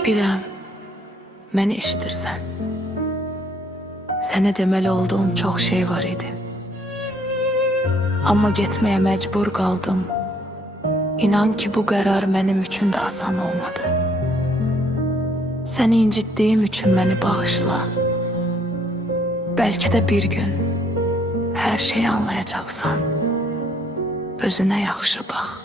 Biləm, məni eşidirsən. Sənə deməli olduğum çox şey var idi. Amma getməyə məcbur qaldım. İnan ki, bu qərar mənim üçün də asan olmadı. Səni incitdiyim üçün məni bağışla. Bəlkə də bir gün hər şeyi anlayacaqsan. Özünə yaxşı bax.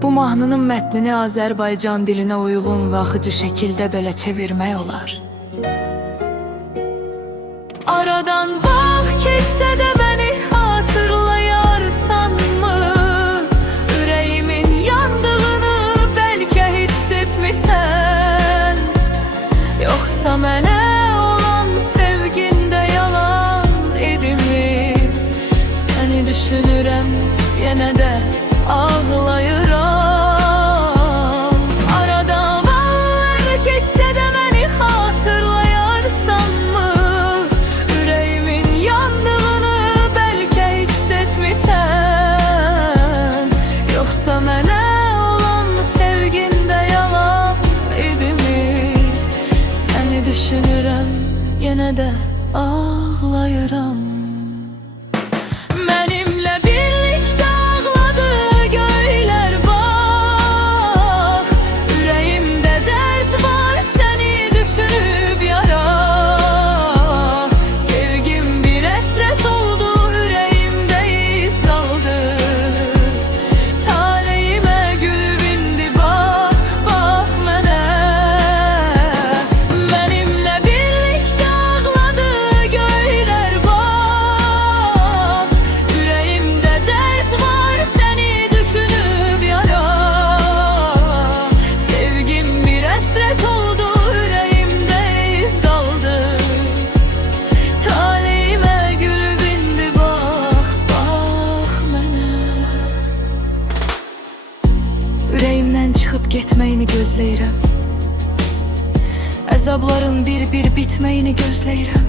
Bu mahnının mətnini Azərbaycan dilinə uyğun və axıcı şəkildə belə çevirmək olar. Aradan vaxt keçsə də məni xatırlayarsanmı? Ürəyimin yandığını bəlkə hiss etmisən. Yoxsa mənə olan sevgində yalan idimi? Səni düşünürəm, yenə də ağlayıram. Aradan vaxt keçsə də məni xatırlayarsanmı? Ürəyimin yandığını bəlkə hiss etmisən. Yoxsa mənə olan sevgində yalan idimi? Səni düşünürəm, yenə də ağlayıram. Ürəyimdən çıxıb getməyini gözləyirəm. Əzabların bir-bir bitməyini gözləyirəm.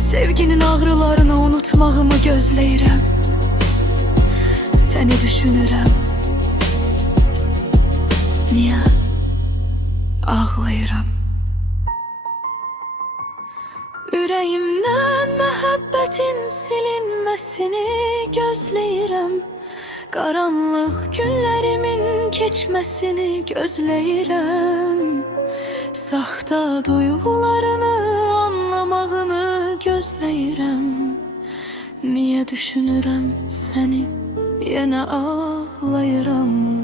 Sevginin ağrılarını unutmağımı gözləyirəm. Səni düşünürəm. Niyə ağlayıram? Ürəyimdən məhəbbətin silinməsini gözləyirəm. Qaranlıq günlərimin keçməsini gözləyirəm. Saxta duyğularını anlamağını gözləyirəm. Niyə düşünürəm səni, yenə ağlayıram.